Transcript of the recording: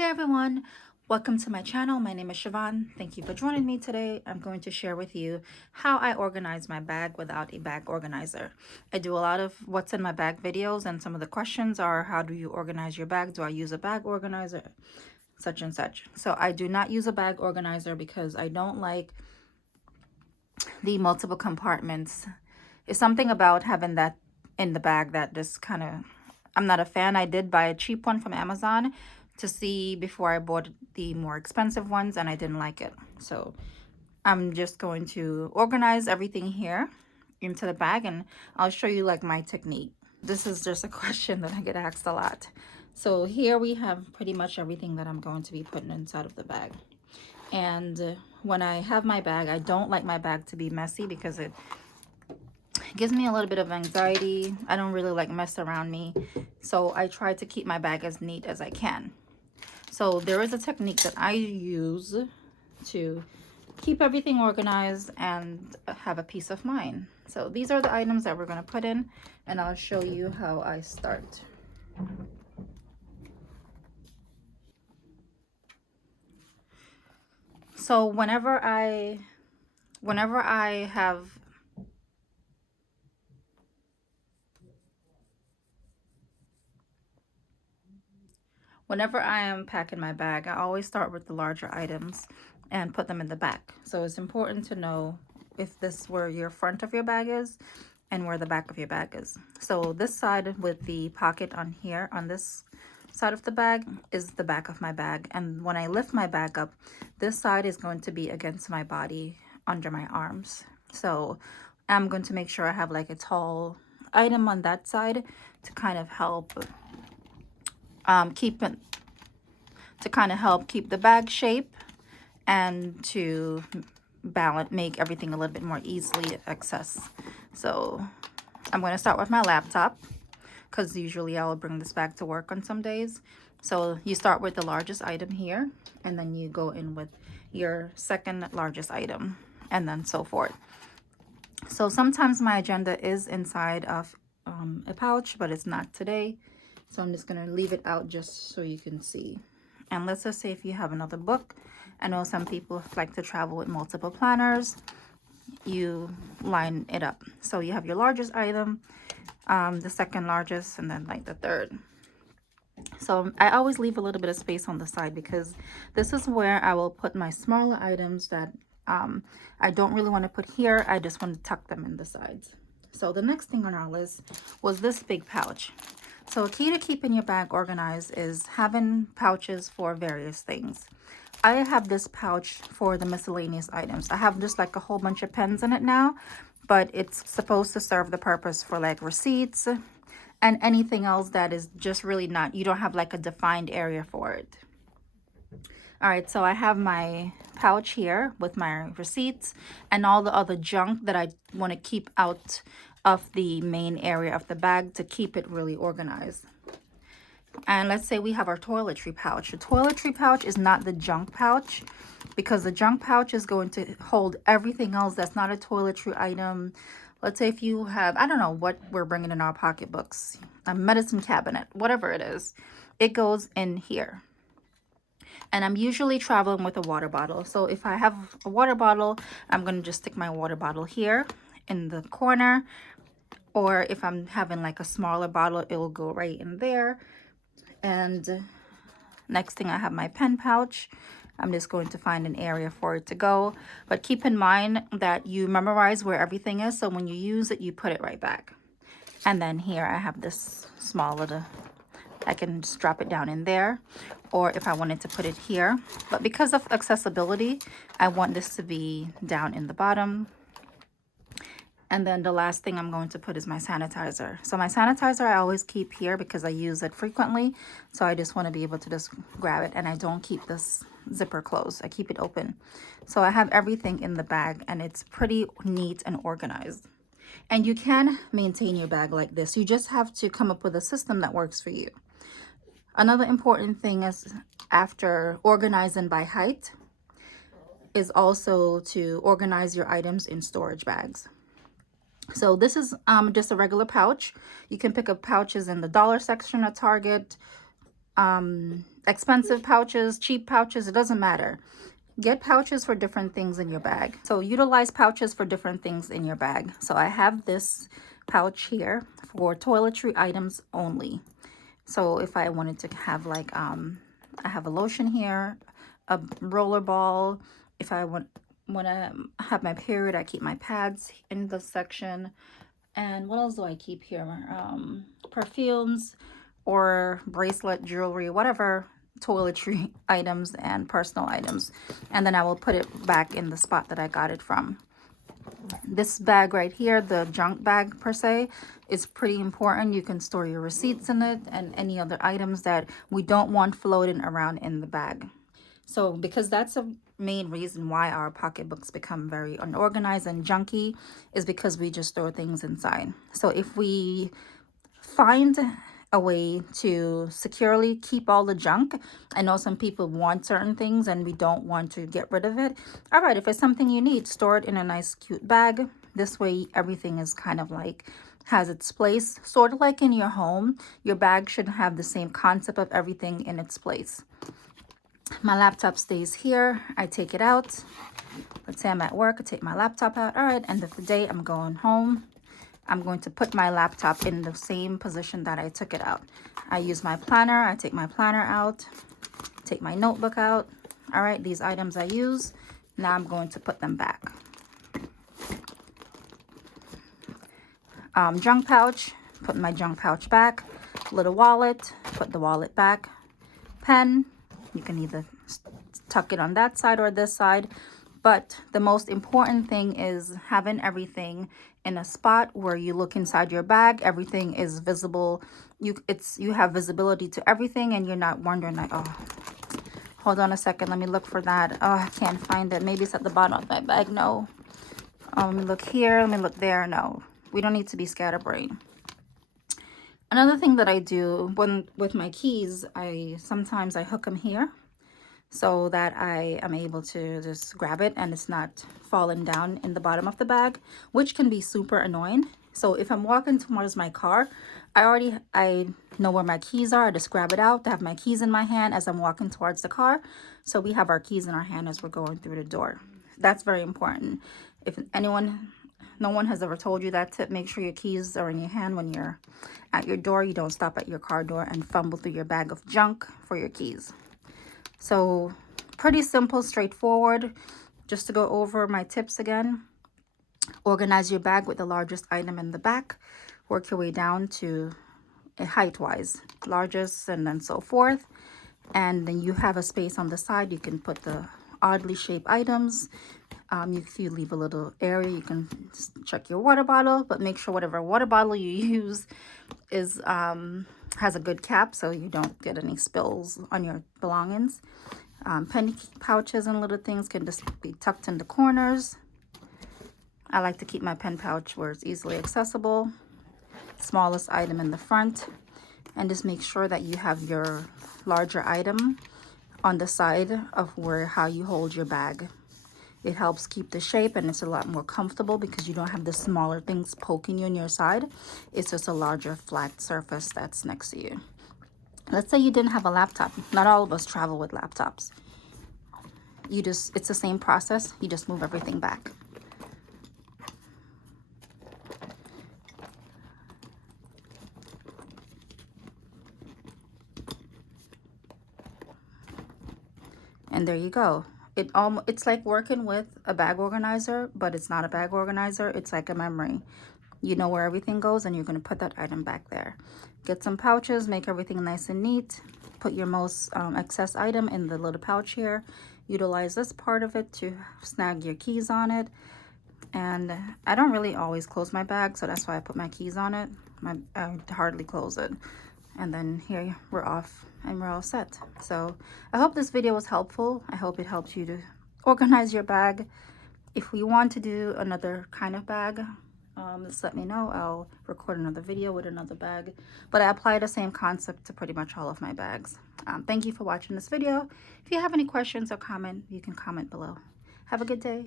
Hey everyone, welcome to my channel. My name is Siobhan. Thank you for joining me today. I'm going to share with you how I organize my bag without a bag organizer. I do a lot of what's in my bag videos, and some of the questions are, how do you organize your bag? Do I use a bag organizer? Such and such. So I do not use a bag organizer because I don't like the multiple compartments. It's something about having that in the bag that just kind of, I'm not a fan. I did buy a cheap one from Amazon to see before I bought the more expensive ones, and I didn't like it. So I'm just going to organize everything here into the bag, and I'll show you like my technique. This is just a question that I get asked a lot. So here we have pretty much everything that I'm going to be putting inside of the bag. And when I have my bag, I don't like my bag to be messy because it gives me a little bit of anxiety. I don't really like mess around me. So I try to keep my bag as neat as I can. So there is a technique that I use to keep everything organized and have a peace of mind. So these are the items that we're going to put in, and I'll show you how I start. So whenever I am packing my bag, I always start with the larger items and put them in the back. So it's important to know if this where your front of your bag is and where the back of your bag is. So this side with the pocket on here, on this side of the bag, is the back of my bag. And when I lift my bag up, this side is going to be against my body, under my arms. So I'm going to make sure I have like a tall item on that side to kind of help keep the bag shape and to make everything a little bit more easily access. So I'm going to start with my laptop because usually I'll bring this back to work on some days. So you start with the largest item here, and then you go in with your second largest item, and then so forth. So sometimes my agenda is inside of a pouch, but it's not today. So I'm just going to leave it out just so you can see. And let's just say if you have another book, I know some people like to travel with multiple planners, you line it up. So you have your largest item, the second largest, and then like the third. So I always leave a little bit of space on the side because this is where I will put my smaller items that I don't really want to put here. I just want to tuck them in the sides. So the next thing on our list was this big pouch. So a key to keeping your bag organized is having pouches for various things. I have this pouch for the miscellaneous items. I have just like a whole bunch of pens in it now, but it's supposed to serve the purpose for like receipts and anything else that is just really not, you don't have like a defined area for it. All right, so I have my pouch here with my receipts and all the other junk that I want to keep out of the main area of the bag to keep it really organized. And let's say we have our toiletry pouch. The toiletry pouch is not the junk pouch, because the junk pouch is going to hold everything else that's not a toiletry item. Let's say if you have, I don't know what we're bringing in our pocketbooks, a medicine cabinet, whatever it is, it goes in here. And I'm usually traveling with a water bottle. So if I have a water bottle, I'm going to just stick my water bottle here in the corner. Or if I'm having like a smaller bottle, it will go right in there. And next thing, I have my pen pouch. I'm just going to find an area for it to go. But keep in mind that you memorize where everything is. So when you use it, you put it right back. And then here I have this small little, I can just drop it down in there. Or if I wanted to put it here. But because of accessibility, I want this to be down in the bottom. And then the last thing I'm going to put is my sanitizer. So my sanitizer I always keep here because I use it frequently. So I just want to be able to just grab it, and I don't keep this zipper closed. I keep it open. So I have everything in the bag, and it's pretty neat and organized. And you can maintain your bag like this. You just have to come up with a system that works for you. Another important thing is, after organizing by height, is also to organize your items in storage bags. So this is just a regular pouch. You can pick up pouches in the dollar section at Target, expensive pouches, cheap pouches, it doesn't matter. Get pouches for different things in your bag. So utilize pouches for different things in your bag. So I have this pouch here for toiletry items only. So if I wanted to have like, I have a lotion here, a roller ball. If I want, when I have my period, I keep my pads in this section. And what else do I keep here? Perfumes or bracelet, jewelry, whatever toiletry items and personal items. And then I will put it back in the spot that I got it from. This bag right here, the junk bag per se, is pretty important. You can store your receipts in it and any other items that we don't want floating around in the bag. So because that's a main reason why our pocketbooks become very unorganized and junky, is because we just throw things inside. So if we find a way to securely keep all the junk, I know some people want certain things and we don't want to get rid of it. All right, if it's something you need, store it in a nice cute bag. This way everything is kind of like has its place, sort of like in your home. Your bag should have the same concept of everything in its place. My laptop stays here. I take it out. Let's say I'm at work, I take my laptop out. All right, end of the day, I'm going home. I'm going to put my laptop in the same position that I took it out. I use my planner. I take my planner out, take my notebook out. All right, these items I use. Now I'm going to put them back. Junk pouch, put my junk pouch back. Little wallet, put the wallet back. Pen, you can either tuck it on that side or this side. But the most important thing is having everything in a spot where you look inside your bag, everything is visible. You have visibility to everything and you're not wondering like, oh, hold on a second, let me look for that. Oh, I can't find it. Maybe it's at the bottom of my bag. No. Let me look here, let me look there. No, we don't need to be scatterbrained. Another thing that I do with my keys, sometimes I hook them here, so that I am able to just grab it and it's not falling down in the bottom of the bag, which can be super annoying. So if I'm walking towards my car, I know where my keys are. I just grab it out to have my keys in my hand as I'm walking towards the car. So we have our keys in our hand as we're going through the door. That's very important. If no one has ever told you that tip, make sure your keys are in your hand when you're at your door. You don't stop at your car door and fumble through your bag of junk for your keys. So pretty simple, straightforward. Just to go over my tips again, organize your bag with the largest item in the back, work your way down to height-wise, largest and then so forth. And then you have a space on the side. You can put the oddly shaped items. If you leave a little area, you can check your water bottle, but make sure whatever water bottle you use is has a good cap so you don't get any spills on your belongings. Penny pouches and little things can just be tucked in the corners. I like to keep my pen pouch where it's easily accessible. Smallest item in the front. And just make sure that you have your larger item on the side of how you hold your bag. It helps keep the shape and it's a lot more comfortable because you don't have the smaller things poking you in your side. It's just a larger flat surface that's next to you. Let's say you didn't have a laptop. Not all of us travel with laptops. It's the same process. You just move everything back. And there you go. It's like working with a bag organizer, but it's not a bag organizer. It's like a memory. You know where everything goes and you're going to put that item back there. Get some pouches, make everything nice and neat. Put your most excess item in the little pouch here. Utilize this part of it to snag your keys on it. And I don't really always close my bag, so that's why I put my keys on it. I hardly close it. And then here we're off and we're all set. So I hope this video was helpful. I hope it helped you to organize your bag. If we want to do another kind of bag, just let me know. I'll record another video with another bag. But I apply the same concept to pretty much all of my bags. Thank you for watching this video. If you have any questions or comment, you can comment below. Have a good day.